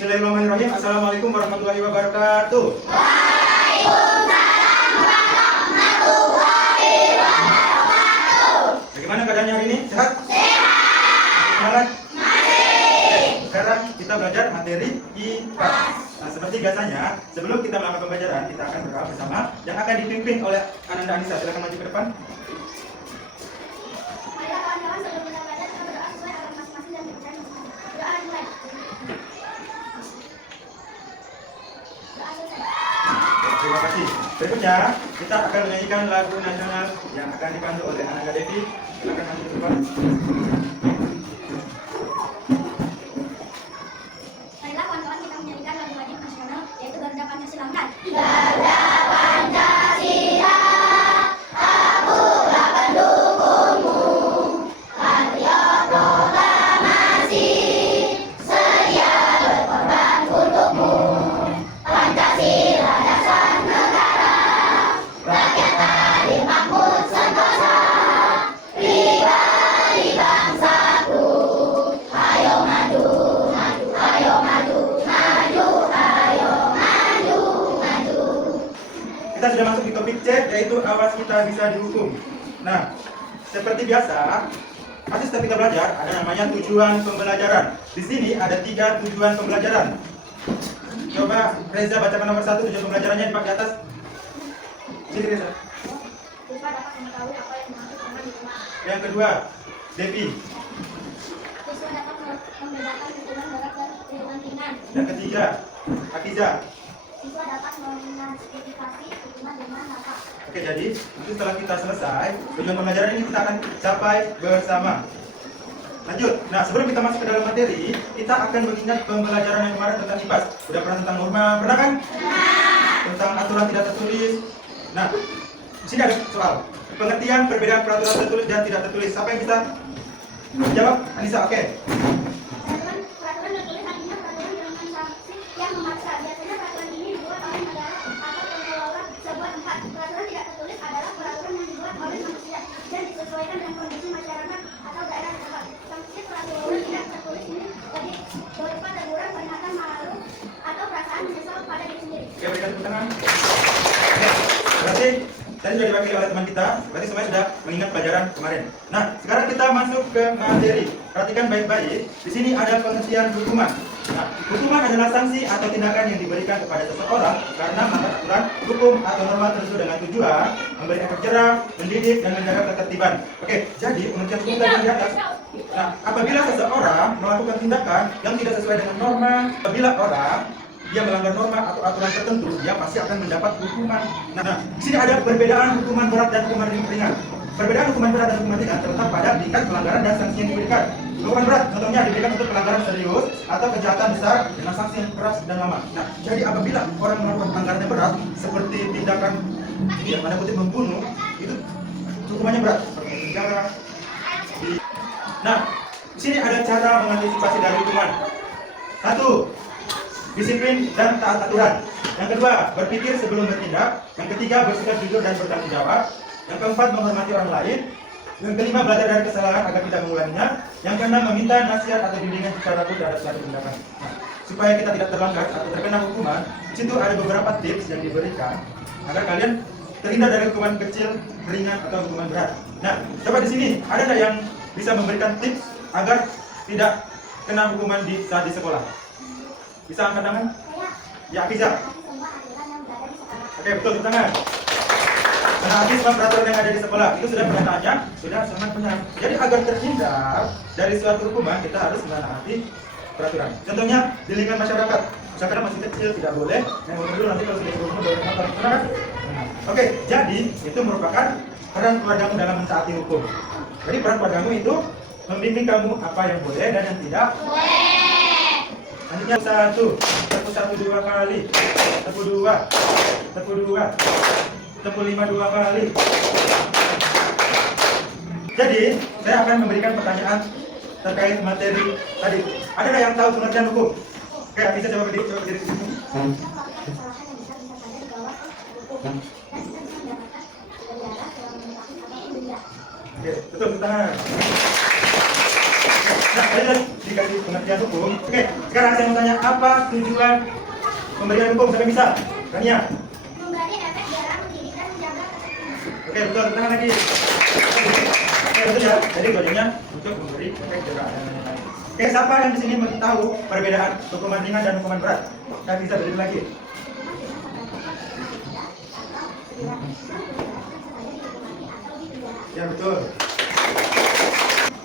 Bismillahirrahmanirrahim. Assalamualaikum warahmatullahi wabarakatuh. Waalaikumsalam warahmatullahi wabarakatuh. Bagaimana keadaannya hari ini? Sehat? Sehat. Semangat? Masih. Sekarang kita belajar materi IPA. Nah, seperti biasanya, sebelum kita melakukan pembelajaran, kita akan berdoa bersama yang akan dipimpin oleh Ananda Anissa. Silakan maju ke depan. Marilah kawan-kawan, sebelum kita belajar, kita berdoa sesuai agama masing-masing dan kepercayaan masing-masing. Doa dimulai. Doa selesai. Terima kasih. Berikutnya, kita akan menyanyikan lagu nasional yang akan dipandu oleh Ananda Devi. Silakan maju ke depan. Marilah kawan-kawan, kita menyanyikan lagu wajib nasional, yaitu Garuda Pancasila. Kita sudah masuk di topik C, yaitu awas kita bisa dihukum. Nah, seperti biasa, pasti setiap kita belajar ada namanya tujuan pembelajaran. Di sini ada 3 tujuan pembelajaran. Coba Reza bacakan nomor 1 tujuan pembelajarannya di atas. Sini Reza. Siswa dapat mengetahui apa yang dimaksud dengan hukuman. Yang kedua, Devi. Siswa dapat membedakan hukuman berat dan hukuman ringan. Yang ketiga, Akiza. Siswa dapat mengantisipasi hukuman dengan matang. Oke, jadi itu setelah kita selesai tujuan pembelajaran ini kita akan capai bersama. Lanjut. Nah, sebelum kita masuk ke dalam materi, kita akan mengingat pembelajaran yang kemarin tentang IPAS. Sudah pernah tentang norma, pernah kan? Tentang aturan tidak tertulis. Nah, di sini ada soal pengertian perbedaan peraturan tertulis dan tidak tertulis. Siapa yang bisa jawab? Anissa, oke. Peraturan tertulis artinya peraturan dengan sanksi yang memaksa. Biasanya peraturan ini dibuat oleh negara atau pengelola sebuah tempat. Peraturan tidak tertulis adalah peraturan yang dibuat oleh manusia dan disesuaikan dengan kondisi masyarakat atau daerah setempat. Sanksi peraturan tidak tertulis ini lebih berupa teguran, peringatan, malu, atau perasaan menyesal pada diri sendiri. Oke, berikan tepuk tangan. Oke, berarti tadi sudah diwakili oleh teman kita, berarti semuanya sudah mengingat pelajaran kemarin. Nah, sekarang kita masuk ke materi. Perhatikan baik-baik. Di sini ada pengertian hukuman. Nah, hukuman adalah sanksi atau tindakan yang diberikan kepada seseorang karena melanggar aturan hukum atau norma tertentu dengan tujuan memberikan efek jerah, mendidik, dan menjaga ketertiban. Oke, jadi pengertian hukum tadi di atas. Nah, apabila seseorang melakukan tindakan yang tidak sesuai dengan norma, apabila orang dia melanggar norma atau aturan tertentu, dia pasti akan mendapat hukuman. Nah, di sini ada perbedaan hukuman berat dan hukuman ringan. Perbedaan hukuman berat dan hukuman ringan terletak pada tingkat pelanggaran dan sanksi yang diberikan. Hukuman berat contohnya diberikan untuk pelanggaran serius atau kejahatan besar dengan sanksi yang keras dan lama. Nah, jadi apabila orang melakukan pelanggaran yang berat seperti tindakan yang pada kutip membunuh, itu hukumannya berat seperti penjara. Nah, di sini ada cara mengantisipasi dari hukuman. 1. Disiplin dan taat aturan. Yang kedua, berpikir sebelum bertindak. Yang ketiga, bersikap jujur dan bertanggung jawab. Yang keempat, menghormati orang lain. Yang kelima, belajar dari kesalahan agar tidak mengulanginya. Yang keenam, meminta nasihat atau bimbingan jika ragu terhadap suatu tindakan. Nah, supaya kita tidak terlanggar atau terkena hukuman, di situ ada beberapa tips yang diberikan agar kalian terhindar dari hukuman kecil, ringan atau hukuman berat. Nah, coba di sini ada nggak yang bisa memberikan tips agar tidak kena hukuman saat di sekolah? Bisa angkat tangan? Ya, bisa. Semua aturan yang berada di sekolah. Oke, betul, tepuk tangan. Menaati semua peraturan yang ada di sekolah. Itu sudah pernyataannya, sudah sangat benar. Jadi agar terhindar dari suatu hukuman, kita harus menaati peraturan. Contohnya, di lingkungan masyarakat. Misalkan masih kecil, tidak boleh. Yang dulu nanti kalau sudah berumur, boleh motor. Benar kan? Oke, jadi itu merupakan peran keluargamu dalam mentaati hukum. Jadi peran keluargamu itu membimbing kamu apa yang boleh dan yang tidak. Selanjutnya tepuk 1 2 kali, tepuk 2, tepuk 2, tepuk 5 2 kali. Jadi saya akan memberikan pertanyaan terkait materi tadi. Ada nggak yang tahu pengertian hukum? Oke, bisa coba berdiri di sini. Melakukan kesalahan yang besar bisa saja di bawah hukum dan kita bisa mendapatkan penjara selama 5 tahun atau denda. Oke, betul, tangan. Nah, di dikasih pengertian hukum. Oke, sekarang saya mau tanya, apa tujuan pemberian hukum sampai misal? Tania. Memberi efek jerah, mendidik dan menjaga ketertiban. Oke, betul. Tangan lagi. Oke, betul ya. Jadi tujuannya untuk memberi efek jerah dan lain-lain. Oke, siapa yang di sini mau tahu perbedaan hukuman ringan dan hukuman berat? Kita bisa berdiri lagi. Ya, betul.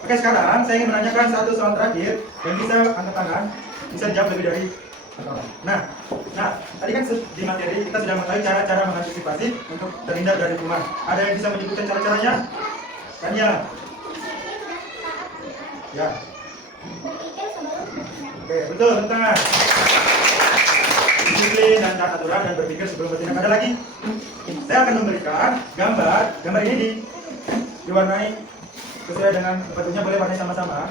Oke, sekarang saya ingin menanyakan satu soal terakhir yang bisa angkat tangan, bisa dijawab lebih dari satu orang. Nah, tadi kan di materi kita sudah mengetahui cara-cara mengantisipasi untuk terhindar dari hukuman. Ada yang bisa menyebutkan cara-caranya? Tanya. Ya. Berpikir sebelum bertindak. Oke, betul, tepuk tangan. Disiplin dan taat aturan dan berpikir sebelum bertindak. Ada lagi? Saya akan memberikan gambar ini diwarnai sesuai dengan bentuknya, boleh warnai sama-sama.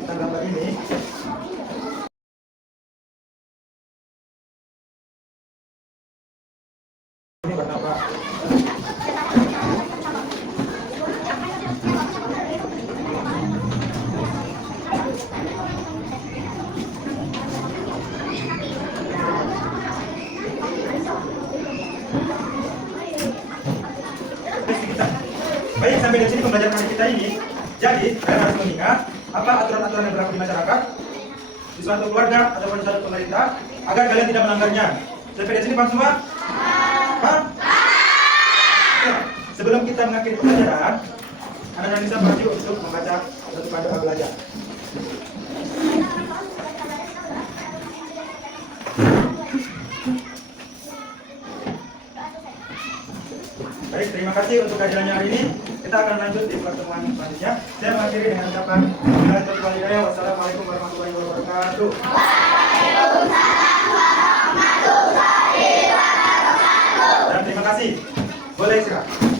Kita gambar ini. Ini warna apa? Baik, sampai di sini pembelajaran kali kita ini. Jadi, kalian harus mengingat apa aturan-aturan yang berlaku di masyarakat, di suatu keluarga ataupun di suatu pemerintah, agar kalian tidak melanggarnya. Sampai di sini paham semua? Paham? Ya. Sebelum kita mengakhiri pembelajaran, anak-anak bisa maju untuk membaca satu panduan belajar. Baik, terima kasih untuk kehadirannya hari ini. Kita akan lanjut di pertemuan selanjutnya. Saya mengakhiri dengan ucapan wassalamualaikum warahmatullahi wabarakatuh. Dan terima kasih. Boleh istirahat.